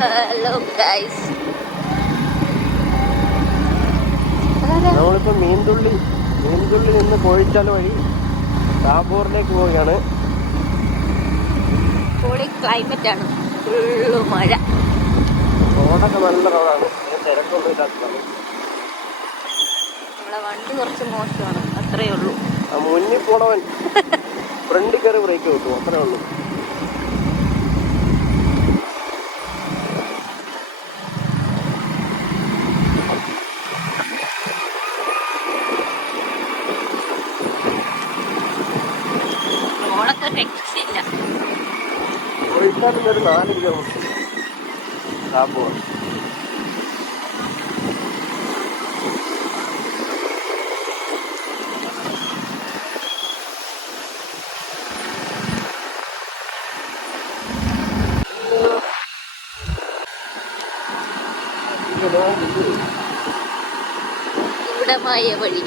Hello guys, നമ്മളിപ്പോ മീൻതുള്ളി നിന്ന് കോഴിച്ചാൽ വഴി ടാബോറിലേക്ക് പോവുകയാണ്. പൊളി ക്ലൈമറ്റ് ആണ്, ഫുള്ള് മഴ. റോഡൊക്കെ നല്ല റോഡാണ്, തിരക്കൊന്നും ഇല്ലാത്തതാണ്. നമ്മളെ വണ്ടി കുറച്ച് മോശമാണ്, അത്രേ ഉള്ളൂ. മുന്നിൽ പോണവൻ ഫ്രണ്ടിൽ കയറി ബ്രേക്ക് കിട്ടും, അത്രേ ഉള്ളൂ. റോഡൊക്കെ രക്ഷയില്ല. കോഴിച്ചാലിൽ ഒരു 4 കിലോമീറ്റർ ടാബോർ. ഇവിടെ മായ വഴി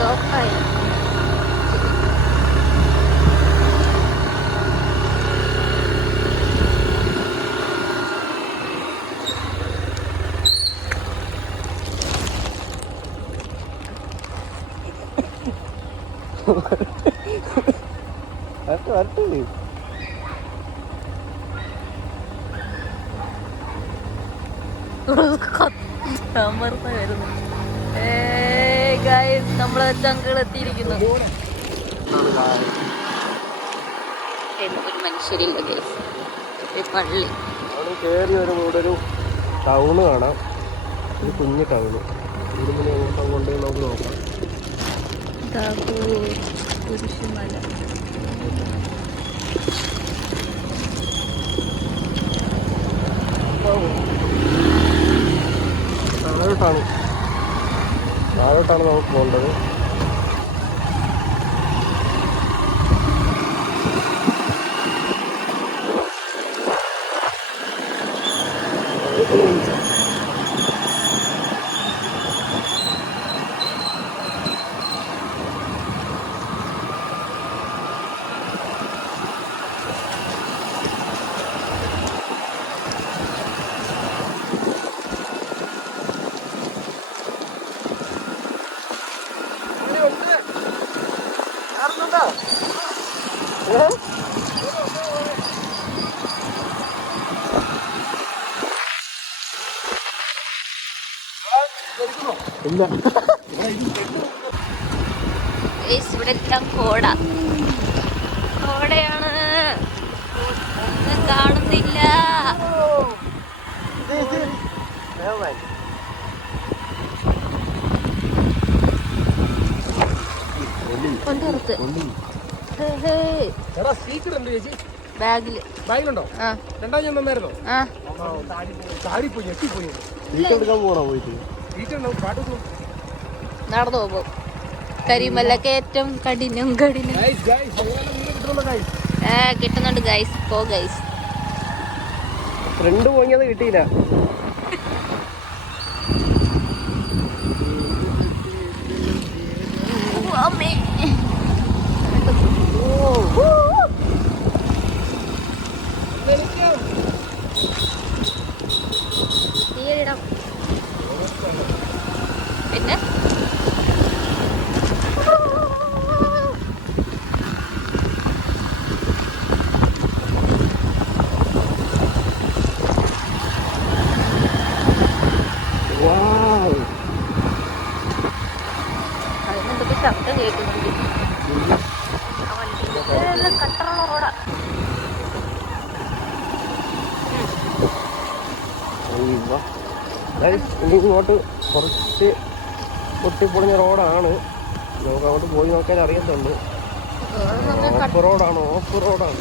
ലോക്കായി. വരുന്നു. നമ്മളെ ചങ്കൾ എത്തിയിരിക്കുന്നു. ഒരു മനുഷ്യരില്ല ഗൈസ്. പള്ളി കയറി വരുമ്പോഴൊരു ടൗണ് കാണാം, ഒരു കുഞ്ഞു ടൗണ്. ഇരുമിനെ കൊണ്ട് നമുക്ക് നോക്കാം. കുരിശുമല. താഴോട്ടാണ് നമുക്ക് പോകേണ്ടത്. ഇല്ല, ഇവിടെ എല്ലാം കോടയാണ്, ഒന്നും കാണുന്നില്ല. ബാഗിലുണ്ടോ? രണ്ടാം ഞാൻ തന്നായിരുന്നോ? നടന്നു പോകുമ്പോ കരിമല കയറ്റം കഠിനം. കിട്ടുന്നുണ്ട് ഗൈസ്, പോ ഗൈസ്. ഫ്രണ്ട് പോയത് കിട്ടിയില്ല. പിന്നെ അതിനെന്തൊക്കെ ശബ്ദം കേൾക്കുന്നുണ്ട്. കട്ടറുള്ള റോഡാ. ഇങ്ങോട്ട് കുറച്ച് പൊട്ടിപ്പൊളിഞ്ഞ റോഡാണ്. നമുക്ക് അങ്ങോട്ട് പോയി നോക്കാൻ അറിയത്തുള്ളൂ. ഓഫ് റോഡാണ്, ഓഫ് റോഡാണ്.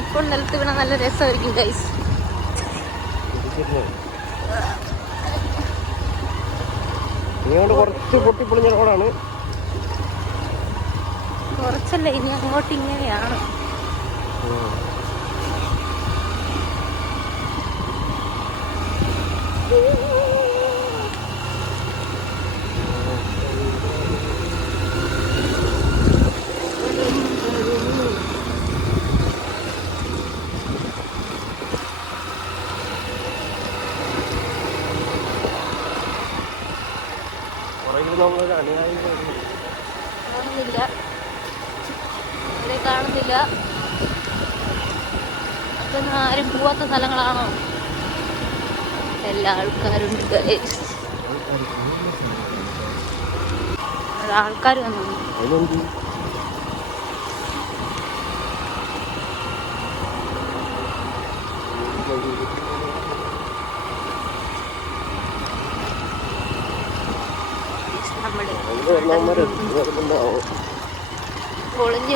ഇപ്പോൾ നിലത്ത് വീണ നല്ല രസമായിരിക്കും ഗൈസ്. ഇങ്ങോട്ട് കുറച്ച് പൊട്ടിപ്പൊളിഞ്ഞ റോഡാണ്. കുറച്ചല്ല, ഇനി അങ്ങോട്ട് ഇങ്ങനെയാണ്. കാണുന്നില്ല. അതൊന്നും ആരും പോവാത്ത സ്ഥലങ്ങളാണോ? എല്ലാ ആൾക്കാരുണ്ട്. ആൾക്കാർ വന്നു.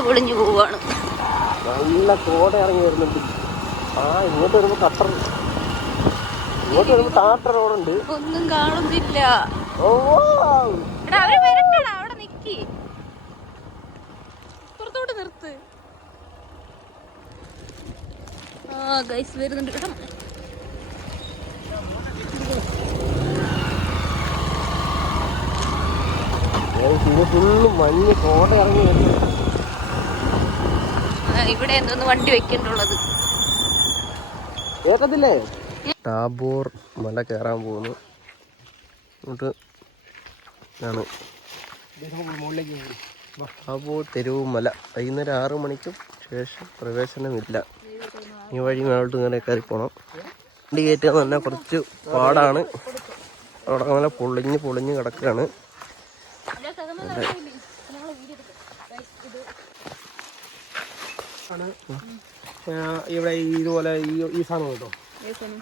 പൊളിഞ്ഞു പോവാണ്. നല്ല കോട ഇറങ്ങി വരുന്നുണ്ട്. ഇങ്ങോട്ട് വരുമ്പോ കട്ടർ, ഇങ്ങോട്ട് വരുമ്പോ ടാട്ടർ റോഡുണ്ട്. ഒന്നും കാണുന്നില്ല. അവിടെ നിക്കി, പുറത്തോട്ട് നിർത്ത്. ഗൈസ് വരുന്നുണ്ട് കേട്ടോ. ഫുള്ള് മഞ്ഞ് കോട ഇറങ്ങി വരുന്നു. ഇവിടെ എന്തോന്ന് വണ്ടി വെക്കേണ്ടുള്ളത് കേൾക്കത്തില്ലേ? ടാബോർ മല കയറാൻ പോകുന്നു. എന്നിട്ട് ടാബോർ തെരുവ് മല. വൈകുന്നേരം 6 മണിക്കും ശേഷം പ്രവേശനമില്ല. ഈ വഴി മേലോട്ട് ഇങ്ങനെ കയറി പോകണം. വണ്ടി കയറ്റുക തന്നെ കുറച്ച് പാടാണ്. അവിടെ നല്ല പൊളിഞ്ഞ് കിടക്കുകയാണ്. ഇവിടെ ഇതുപോലെ ഈ സാധനം കേട്ടോ,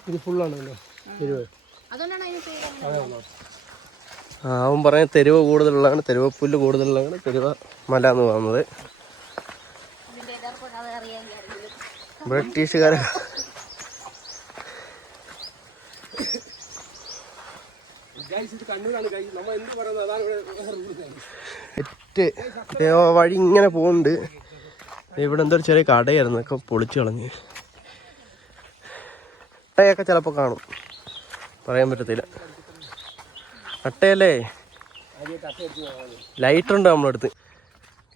ഇത് ഫുള്ളാണല്ലോ തെരുവ്. അവൻ പറഞ്ഞ തെരുവ് കൂടുതലുള്ളതാണ്, തെരുവ് പുല്ല് കൂടുതലുള്ളതാണ് തെരുവ് മല എന്ന് പറയുന്നത്. ബ്രിട്ടീഷുകാരെ വഴി ഇങ്ങനെ പോകുന്നുണ്ട്. ഇവിടെ എന്തോ ഒരു ചെറിയ കടയായിരുന്നു, ഒക്കെ പൊളിച്ചു കളഞ്ഞ്. അട്ടയൊക്കെ ചിലപ്പോൾ കാണും, പറയാൻ പറ്റത്തില്ല. അട്ടയല്ലേ, ലൈറ്റുണ്ട് നമ്മളടുത്ത്.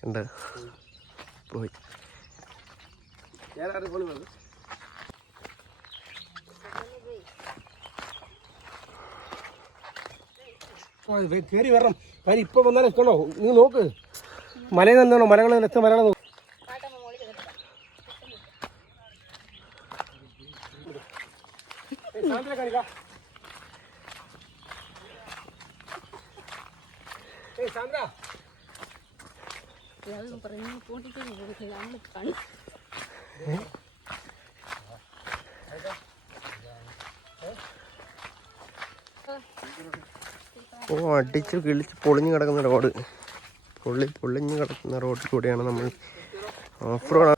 ഉണ്ട്, പോയി. കയറി വരണം. കാര്യം ഇപ്പൊ വന്നാലും ഇഷ്ടമാണോ? നീ നോക്ക്, മലയിൽ നിന്നാണോ മലകളിൽ എത്ര മലകളെ നോക്ക്. അടിച്ച് കിളിച്ച് പൊളിഞ്ഞു കിടക്കുന്ന റോഡ്, പൊളിഞ്ഞു കിടക്കുന്ന റോഡിൽ കൂടെയാണ് നമ്മൾ ഓഫ് റോഡ്.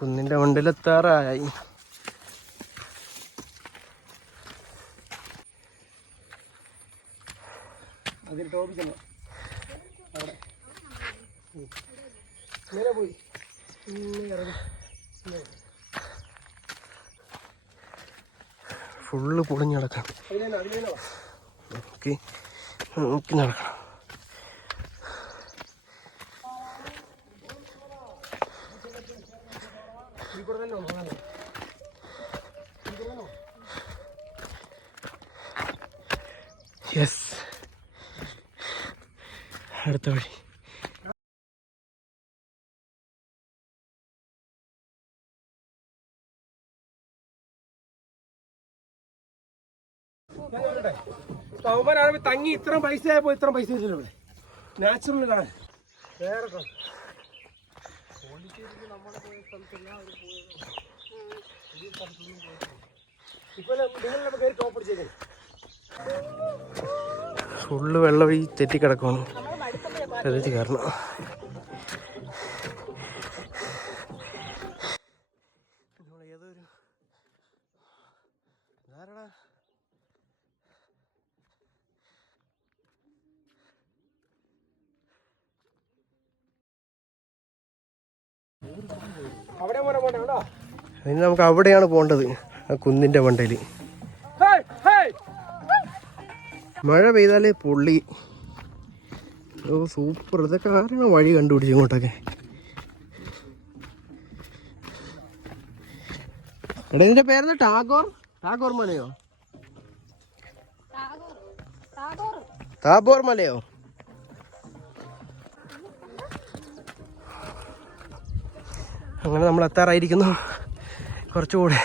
കുന്നിന്റെ മണ്ടിലെത്താറായി. അതിൽ ടോപ്പിക്കണം അവിടെ നേരെ പോയി ഫുള്ള് പൊളിഞ്ഞ് നടക്കണം. നോക്കി നടക്കണം. യെസ്, അടുത്ത വഴി. അവന്മാരാണ് തങ്ങി ഇത്രയും പൈസ ആയപ്പോ ഇത്രയും പൈസ ഇല്ലല്ലോ ഇവിടെ. നാച്ചുറൽ കാണാൻ വേറെ ഫുള്ള് വെള്ളം വഴി തെറ്റിക്കിടക്കണം. ശ്രദ്ധിച്ച് കയറണം. ഏതൊരു ധാരണ അവിടെ പോരാ പോട്ടെ കേട്ടോ. ഇനി നമുക്ക് അവിടെയാണ് പോകേണ്ടത്, ആ കുന്നിൻ്റെ മണ്ടയിൽ. മഴ പെയ്താലേ പൊള്ളി. ഓ സൂപ്പർ. ഇതൊക്കെ ആരാണ് വഴി കണ്ടുപിടിച്ചു ഇങ്ങോട്ടൊക്കെ? എടാ ഇതിന്റെ പേരെന്താ? ടാഗോർ മലയോ? താബോർ മലയോ? അങ്ങനെ നമ്മൾ എത്താറായിരിക്കുന്നു. കുറച്ചുകൂടെ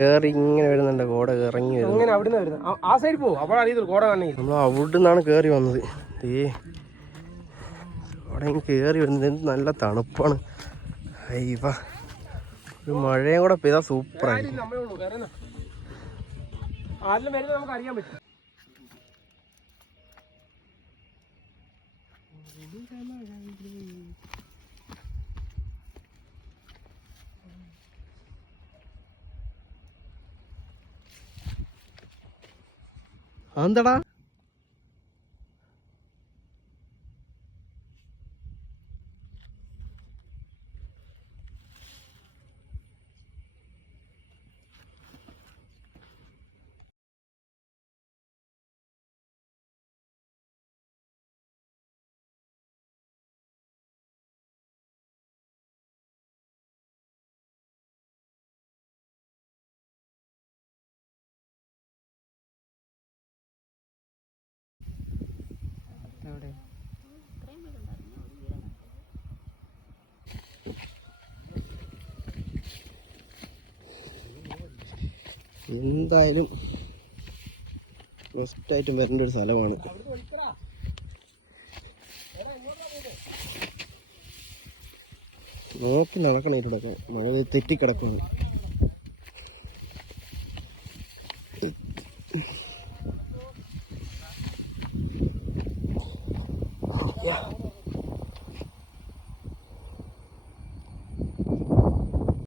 കയറി ഇങ്ങനെ വരുന്നുണ്ട്. കോട ഇറങ്ങി വരുന്നു. അങ്ങനെ അവിടെ നിന്ന് വരുന്നത് ആ സൈഡ് പോകും. അപ്പോൾ അറിയത്തുള്ളൂ കോട കാണണമെങ്കിൽ. നമ്മൾ അവിടെ നിന്നാണ് കയറി വന്നത്. അവിടെ കയറി വരുന്നത് നല്ല തണുപ്പാണ്. അയ്യവ ഒരു മഴയും കൂടെ പെയ്താൽ സൂപ്പറായി. ആരെങ്കിലും വരുന്നത് നമുക്ക് അറിയാൻ പറ്റും. എന്താടാ എന്തായാലും മസ്റ്റായിട്ടും വരേണ്ട ഒരു സ്ഥലമാണ്. നോക്കി നടക്കണം. ഇതിലൂടെയൊക്കെ മഴ തെറ്റിക്കിടക്കുന്നു.